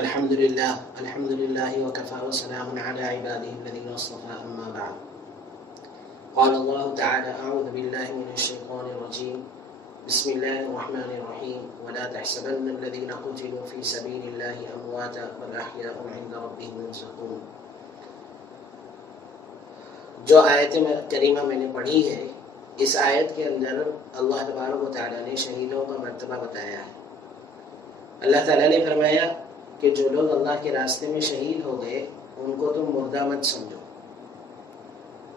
الحمد لله وكفى وسلام على عباده الذين اصطفى أما بعد. قال الله تعالى: أعوذ بالله من الشيطان الرجيم. بسم الله الرحمن الرحيم. ولا تحسبن الذين قتلوا في سبيل الله أمواتا بل أحياء عند ربهم يرزقون. جو آیت کریمہ میں نے پڑھی ہے، اس آیت کے اندر اللہ تبارک و تعالیٰ نے شہیدوں کا مرتبہ بتایا ہے. اللہ تعالیٰ نے فرمایا کہ جو لوگ اللہ کے راستے میں شہید ہو گئے ان کو تم مردہ مت سمجھو،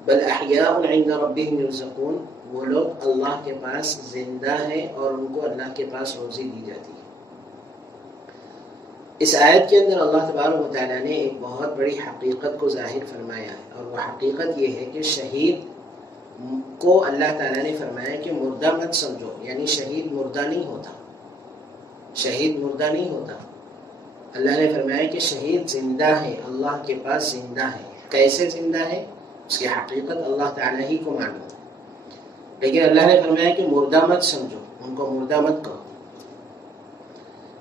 بل احیاء عند ربهم یرزقون، وہ لوگ اللہ کے پاس زندہ ہیں اور ان کو اللہ کے پاس روزی دی جاتی ہے. اس آیت کے اندر اللہ تبارک و تعالیٰ نے ایک بہت بڑی حقیقت کو ظاہر فرمایا ہے، اور وہ حقیقت یہ ہے کہ شہید کو اللہ تعالیٰ نے فرمایا کہ مردہ مت سمجھو، یعنی شہید مردہ نہیں ہوتا، شہید مردہ نہیں ہوتا. اللہ نے فرمایا کہ شہید زندہ ہے، اللہ کے پاس زندہ ہے. کیسے زندہ ہے اس کی حقیقت اللہ تعالیٰ ہی کو معلوم ہے، لیکن اللہ نے فرمایا کہ مردہ مت سمجھو، ان کو مردہ مت کہو.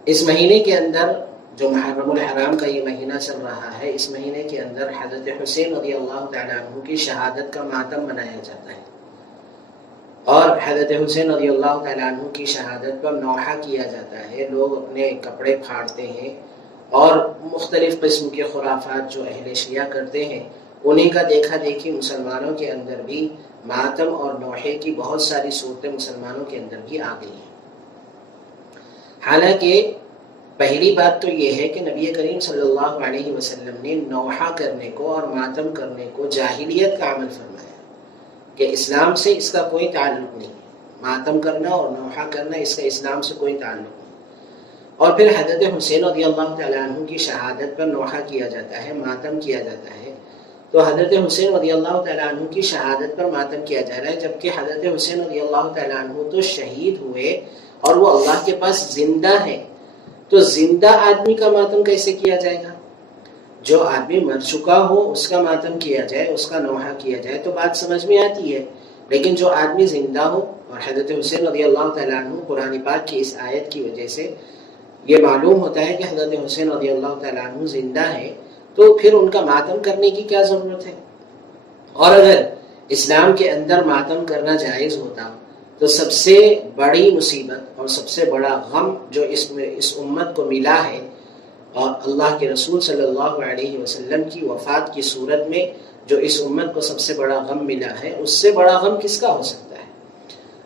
اس مہینے کے اندر جو محرم الحرام کا یہ مہینہ چل رہا ہے، اس مہینے کے اندر حضرت حسین رضی اللہ تعالیٰ عنہ کی شہادت کا ماتم منایا جاتا ہے، اور حضرت حسین رضی اللہ تعالیٰ عنہ کی شہادت پر نوحہ کیا جاتا ہے. لوگ اپنے کپڑے پھاڑتے ہیں اور مختلف قسم کے خرافات جو اہل شیعہ کرتے ہیں، انہیں کا دیکھا دیکھی مسلمانوں کے اندر بھی ماتم اور نوحے کی بہت ساری صورتیں مسلمانوں کے اندر بھی آ گئی ہیں. حالانکہ پہلی بات تو یہ ہے کہ نبی کریم صلی اللہ علیہ وسلم نے نوحہ کرنے کو اور ماتم کرنے کو جاہلیت کا عمل فرمایا، کہ اسلام سے اس کا کوئی تعلق نہیں. ماتم کرنا اور نوحہ کرنا اس کا اسلام سے کوئی تعلق نہیں. اور پھر حضرت حسین رضی اللہ تعالیٰ عنہ کی شہادت پر نوحہ کیا جاتا ہے، ماتم کیا جاتا ہے. تو حضرت حسین رضی اللہ تعالیٰ عنہ کی شہادت پر ماتم کیا جا رہا ہے، جبکہ حضرت حسین رضی اللہ تعالیٰ عنہ تو شہید ہوئے اور وہ اللہ کے پاس زندہ ہے. تو زندہ آدمی کا ماتم کیسے کیا جائے گا؟ جو آدمی مر چکا ہو اس کا ماتم کیا جائے، اس کا نوحہ کیا جائے تو بات سمجھ میں آتی ہے. لیکن جو آدمی زندہ ہو، اور حضرت حسین رضی اللہ تعالیٰ عنہ قرآن پاک کی اس آیت کی وجہ سے یہ معلوم ہوتا ہے کہ حضرت حسین رضی اللہ تعالیٰ عنہ زندہ ہے، تو پھر ان کا ماتم کرنے کی کیا ضرورت ہے؟ اور اگر اسلام کے اندر ماتم کرنا جائز ہوتا تو سب سے بڑی مصیبت اور سب سے بڑا غم جو اس امت کو ملا ہے، اور اللہ کے رسول صلی اللہ علیہ وسلم کی وفات کی صورت میں جو اس امت کو سب سے بڑا غم ملا ہے، اس سے بڑا غم کس کا ہو سکتا ہے؟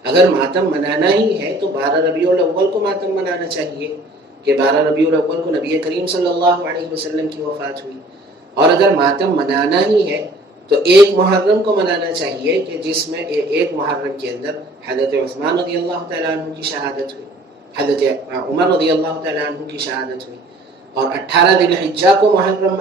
اگر ماتم منانا ہی ہے تو 12 ربیع الاول کو ماتم منانا چاہیے، کہ 12 ربیع الاول کو نبی کریم صلی اللہ علیہ وسلم کی وفات ہوئی. اور اگر ماتم منانا ہی ہے تو 1 محرم کو منانا چاہیے، کہ جس میں 1 محرم کے اندر حضرت عثمان رضی اللہ تعالیٰ عنہ کی شہادت ہوئی، حضرت عمر رضی اللہ تعالیٰ عنہ کی شہادت ہوئی. اور 18 ذی الحجہ کو محرم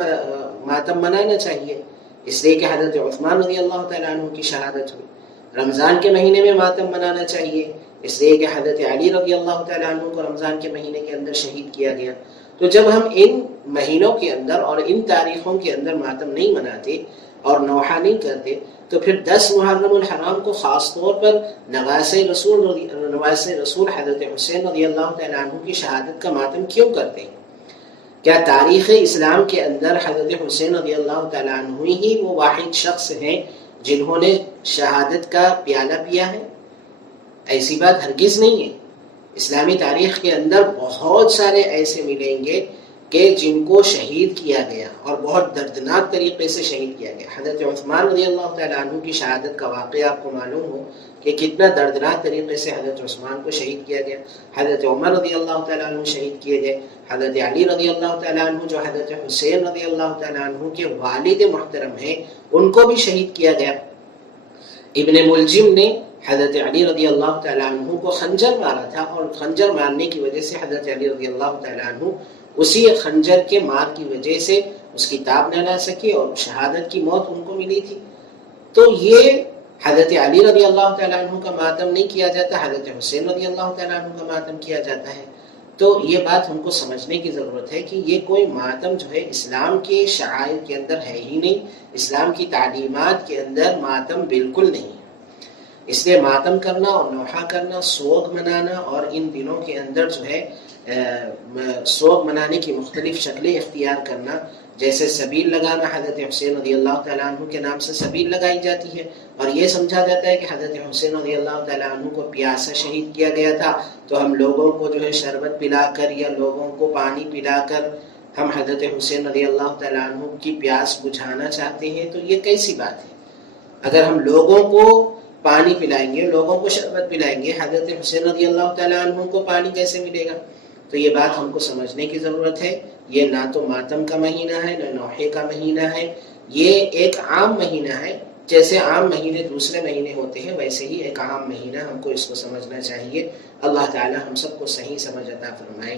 ماتم منانا چاہیے، اس لیے کہ حضرت عثمان رضی اللہ تعالیٰ عنہ کی شہادت ہوئی. رمضان کے مہینے میں ماتم منانا چاہیے، اس لیے کہ حضرت علی رضی اللہ تعالیٰ عنہ کو رمضان کے مہینے کے اندر شہید کیا گیا. تو جب ہم ان مہینوں کے اندر اور ان تاریخوں کے اندر ماتم نہیں مناتے اور نوحہ نہیں کرتے، تو پھر 10 محرم الحرام کو خاص طور پر نواسِ رسول حضرت حسین رضی اللہ تعالیٰ عنہ کی شہادت کا ماتم کیوں کرتے ہیں؟ کیا تاریخ اسلام کے اندر حضرت حسین رضی اللہ تعالیٰ عنہ ہی وہ واحد شخص ہیں جنہوں نے شہادت کا پیالہ پیا ہے؟ ایسی بات ہرگز نہیں ہے. اسلامی تاریخ کے اندر بہت سارے ایسے ملیں گے کہ جن کو شہید کیا گیا اور بہت دردناک طریقے سے شہید کیا گیا. حضرت عثمان رضی اللہ تعالیٰ عنہ کی شہادت کا واقعہ آپ کو معلوم ہو کہ کتنا دردناک طریقے سے حضرت عثمان کو شہید کیا گیا. حضرت عمر رضی اللہ تعالیٰ عنہ شہید کیے گئے. حضرت علی رضی اللہ تعالیٰ عنہ جو حضرت حسین رضی اللہ تعالیٰ عنہ کے والد محترم ہیں، ان کو بھی شہید کیا گیا. ابن ملجم نے حضرت علی رضی اللہ تعالیٰ عنہ کو خنجر مارا تھا، اور خنجر مارنے کی وجہ سے حضرت علی رضی اللہ تعالیٰ عنہ اسی خنجر کے مار کی وجہ سے اس کی تاب نہ لا سکے اور شہادت کی موت ان کو ملی تھی. تو یہ حضرت علی رضی اللہ تعالیٰ عنہ کا ماتم نہیں کیا جاتا، حضرت حسین رضی اللہ تعالیٰ عنہ کا ماتم کیا جاتا ہے. تو یہ بات ہم کو سمجھنے کی ضرورت ہے کہ یہ کوئی ماتم جو ہے اسلام کے شعائر کے اندر ہے ہی نہیں، اسلام کی تعلیمات کے اندر ماتم بالکل نہیں ہے. اس لیے ماتم کرنا اور نوحہ کرنا، سوگ منانا، اور ان دنوں کے اندر جو ہے سوگ منانے کی مختلف شکلیں اختیار کرنا، جیسے سبیل لگانا، حضرت حسین رضی اللہ تعالیٰ عنہ کے نام سے سبیل لگائی جاتی ہے، اور یہ سمجھا جاتا ہے کہ حضرت حسین رضی اللہ تعالیٰ عنہ کو پیاسا شہید کیا گیا تھا، تو ہم لوگوں کو جو ہے شربت پلا کر یا لوگوں کو پانی پلا کر ہم حضرت حسین رضی اللہ تعالیٰ عنہ کی پیاس بجھانا چاہتے ہیں۔ تو یہ کیسی بات ہے؟ اگر ہم لوگوں کو پانی پلائیں گے، لوگوں کو شربت پلائیں گے، حضرت حسین رضی اللہ تعالیٰ عنہ کو پانی کیسے ملے گا؟ تو یہ بات ہم کو سمجھنے کی ضرورت ہے۔ یہ نہ تو ماتم کا مہینہ ہے، نہ نوحے کا مہینہ ہے، یہ ایک عام مہینہ ہے۔ جیسے عام مہینے دوسرے مہینے ہوتے ہیں، ویسے ہی ایک عام مہینہ، ہم کو اس کو سمجھنا چاہیے۔ اللہ تعالی ہم سب کو صحیح سمجھ عطا فرمائے۔